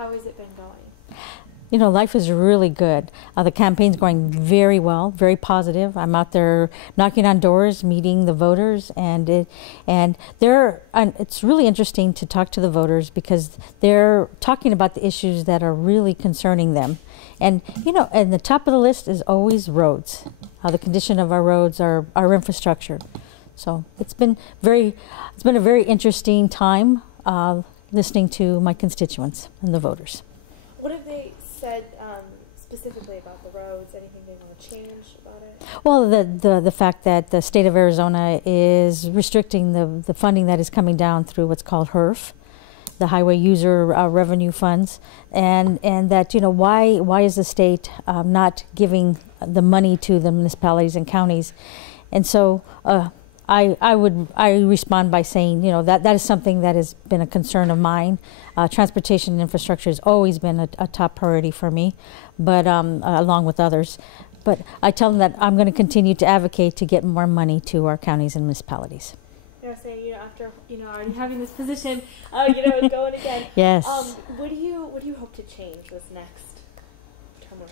How has it been going? You know, life is really good. The campaign's going very well, very positive. I'm out there knocking on doors, meeting the voters, and it's really interesting to talk to the voters because they're talking about the issues that are really concerning them. And you know, and the top of the list is always roads, the condition of our roads, our infrastructure. So it's been a very interesting time listening to my constituents and the voters. What have they said specifically about the roads? Anything they want to change about it? Well, the fact that the state of Arizona is restricting the funding that is coming down through what's called HERF, the Highway User Revenue Funds, and that, you know, why is the state not giving the money to the municipalities and counties? And so I respond by saying, you know, that is something that has been a concern of mine. Transportation and infrastructure has always been a top priority for me, but along with others. But I tell them that I'm going to continue to advocate to get more money to our counties and municipalities. You're saying, you know, after, you know, already having this position, you know, going again. Yes. What do you hope to change this next term around?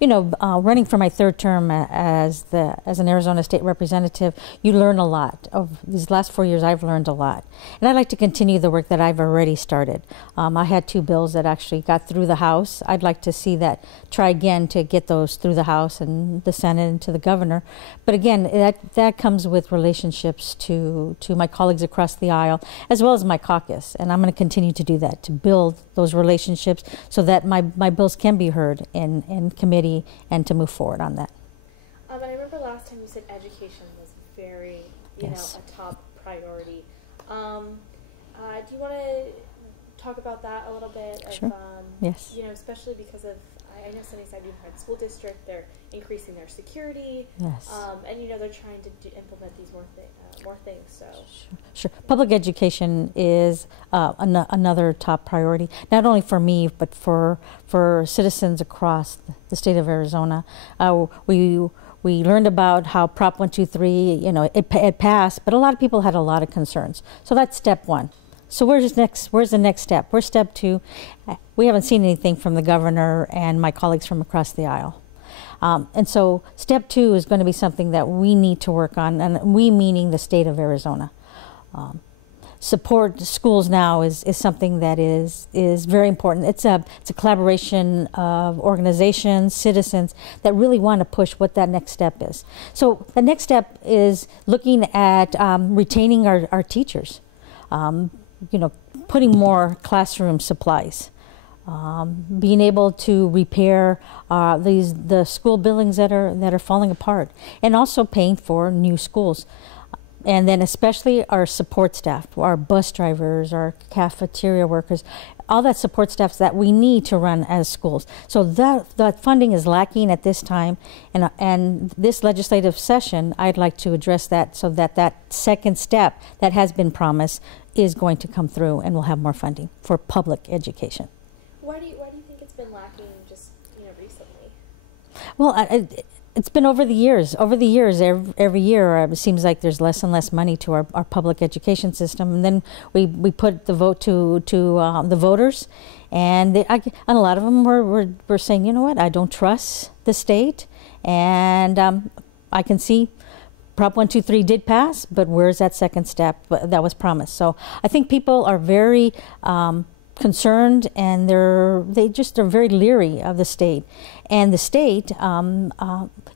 You know, running for my third term as an Arizona State Representative, you learn a lot. Of these last 4 years, I've learned a lot, and I'd like to continue the work that I've already started. I had 2 bills that actually got through the House. I'd like to see that try again to get those through the House and the Senate and to the governor. But again, that comes with relationships to my colleagues across the aisle, as well as my caucus, and I'm going to continue to do that, to build those relationships so that my bills can be heard in committee and to move forward on that. And I remember last time you said education was very, you Yes. know, a top priority. Do you want to talk about that a little bit? Of, Sure. Yes. You know, especially because of, I know Sunnyside Unified School District, they're increasing their security. Yes. And, you know, they're trying to implement these more things. So. Sure. Public education is another top priority, not only for me, but for citizens across the state of Arizona. We learned about how Prop 123, you know, it passed, but a lot of people had a lot of concerns. So that's step 1. So where's the next step? Where's step 2? We haven't seen anything from the governor and my colleagues from across the aisle. And so step 2 is going to be something that we need to work on, and we meaning the state of Arizona. Support schools now is something that is very important. It's a collaboration of organizations, citizens that really want to push what that next step is. So the next step is looking at retaining our teachers. You know, putting more classroom supplies, being able to repair the school buildings that are falling apart, and also paying for new schools. And then especially our support staff, our bus drivers, our cafeteria workers, all that support staff that we need to run as schools. So that funding is lacking at this time, and this legislative session, I'd like to address that so that second step that has been promised is going to come through, and we'll have more funding for public education. Why do you think it's been lacking just, you know, recently? Well, it's been over the years. Over the years, every year, it seems like there's less and less money to our public education system. And then we put the vote to the voters, and and a lot of them were saying, you know what, I don't trust the state, and I can see Prop 123 did pass, but where's that second step that was promised? So I think people are very concerned, and they're very leery of the state. And the state,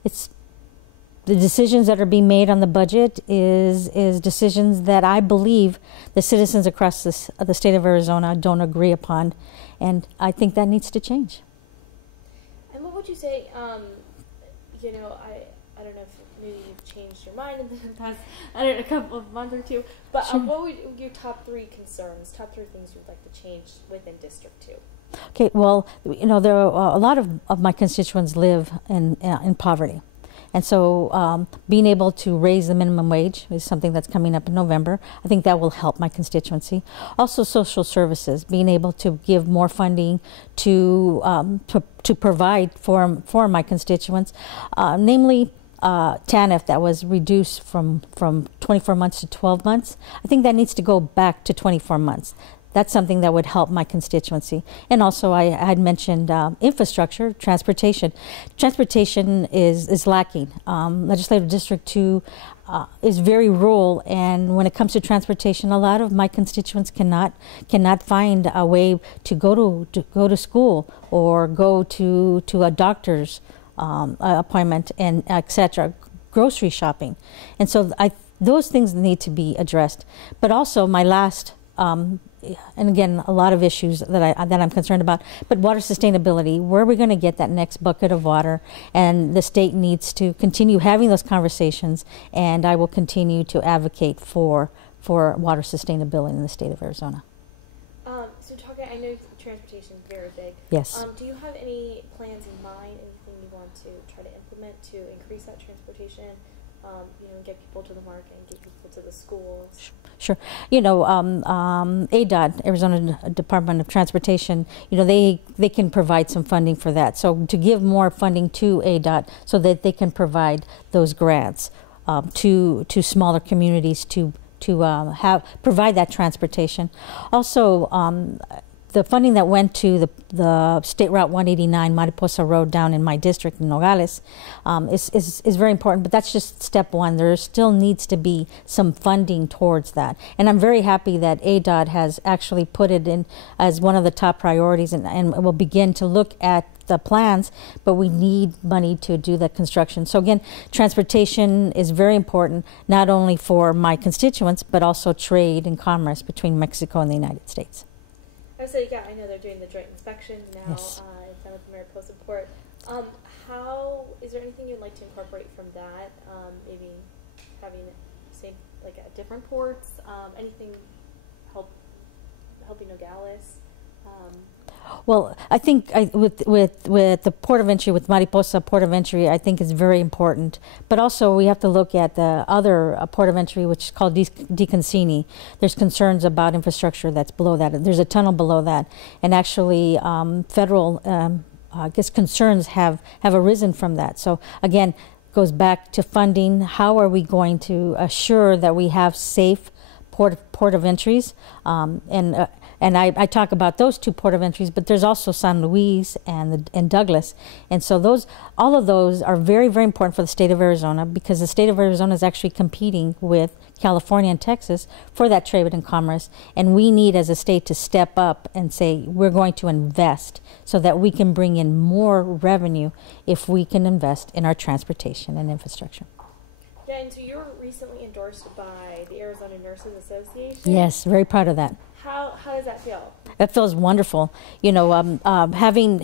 it's the decisions that are being made on the budget is decisions that I believe the citizens across the state of Arizona don't agree upon, and I think that needs to change. And what would you say? You know, I don't know if maybe you've changed your mind in the past, I don't know, a couple of months or two, but Sure. what would your top 3 concerns, top 3 things you'd like to change within District 2? Okay, well, you know, there are a lot of my constituents live in poverty. And so being able to raise the minimum wage is something that's coming up in November. I think that will help my constituency. Also social services, being able to give more funding to provide for my constituents, namely TANF that was reduced from 24 months to 12 months. I think that needs to go back to 24 months. that's something that would help my constituency. And also, I had mentioned infrastructure, transportation. Transportation is lacking. Legislative District 2 is very rural, and when it comes to transportation, a lot of my constituents cannot find a way to go to school or go to a doctor's appointment, and etc. Grocery shopping, and so those things need to be addressed. But also, my last, and again, a lot of issues that I'm concerned about. But water sustainability. Where are we going to get that next bucket of water? And the state needs to continue having those conversations. And I will continue to advocate for water sustainability in the state of Arizona. So talking, I know transportation is very big. Yes. Do you have any plans in mind? Anything you want to try to implement to increase that transportation? Get people to the market and get people to the schools. Sure. ADOT, Arizona Department of Transportation, they can provide some funding for that. So to give more funding to ADOT so that they can provide those grants to smaller communities to provide that transportation. Also, the funding that went to the State Route 189 Mariposa Road down in my district in Nogales is very important, but that's just step one. There still needs to be some funding towards that. And I'm very happy that ADOT has actually put it in as one of the top priorities and will begin to look at the plans, but we need money to do the construction. So again, transportation is very important, not only for my constituents, but also trade and commerce between Mexico and the United States. So yeah, I know they're doing the joint inspection now. Yes. In front of the Mariposa Port. How is there anything you'd like to incorporate from that? Maybe having like at different ports. Anything helping Nogales. Well, I think with the port of entry, with Mariposa port of entry, I think is very important. But also we have to look at the other port of entry, which is called DeConcini. There's concerns about infrastructure that's below that. There's a tunnel below that, and actually federal, I guess, concerns have arisen from that. So again, goes back to funding. How are we going to assure that we have safe port of entries? And I talk about those two port of entries, but there's also San Luis and Douglas. And so all of those are very, very important for the state of Arizona, because the state of Arizona is actually competing with California and Texas for that trade and commerce. And we need as a state to step up and say, we're going to invest so that we can bring in more revenue if we can invest in our transportation and infrastructure. Yeah, and so you were recently endorsed by the Arizona Nurses Association. Yes, very proud of that. How does that feel? That feels wonderful. Having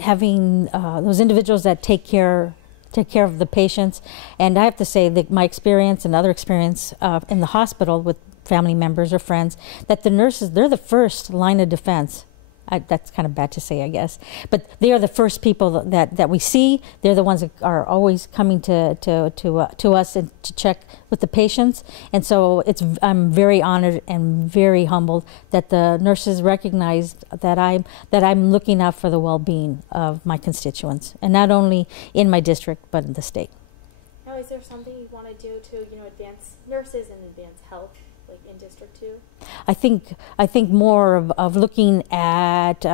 those individuals that take care of the patients, and I have to say that my experience and other experience in the hospital with family members or friends, that the nurses, they're the first line of defense. That's kind of bad to say, I guess, but they are the first people that we see. They're the ones that are always coming to us and to check with the patients. And so I'm very honored and very humbled that the nurses recognized that I'm looking out for the well-being of my constituents, and not only in my district but in the state. Now, is there something you want to do to advance nurses and advance health, like in District 2? I think more of looking at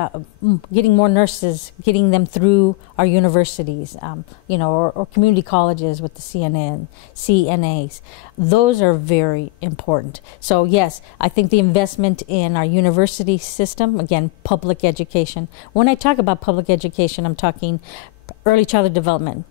getting more nurses, getting them through our universities, or community colleges with the CNAs. Those are very important. So yes, I think the investment in our university system, again, public education. When I talk about public education, I'm talking early childhood development,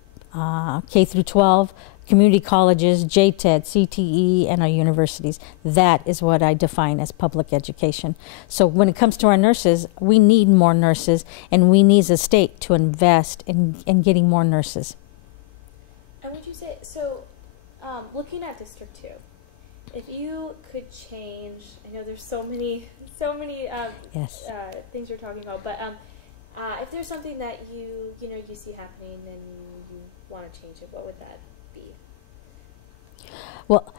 K through 12, community colleges, JTED, CTE, and our universities. That is what I define as public education. So when it comes to our nurses, we need more nurses, and we need as a state to invest in getting more nurses. And would you say, so looking at District 2, if you could change, I know there's so many Yes. things you're talking about, but if there's something that you see happening and you want to change it, what would that be? Well,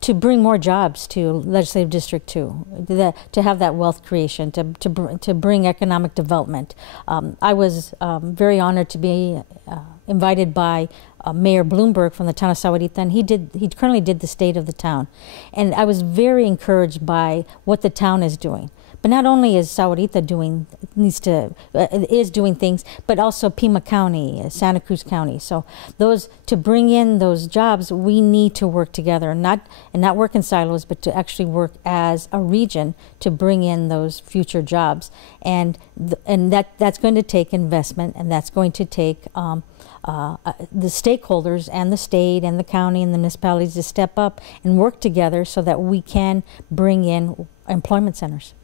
to bring more jobs to Legislative District 2, to have that wealth creation, to bring economic development. I was very honored to be invited by Mayor Bloomberg from the town of Sahuarita, and he currently did the state of the town. And I was very encouraged by what the town is doing. But not only is Sahuarita is doing things, but also Pima County, Santa Cruz County. So to bring in those jobs, we need to work together, and not work in silos, but to actually work as a region to bring in those future jobs. And that's going to take investment, and that's going to take the stakeholders and the state and the county and the municipalities to step up and work together so that we can bring in employment centers.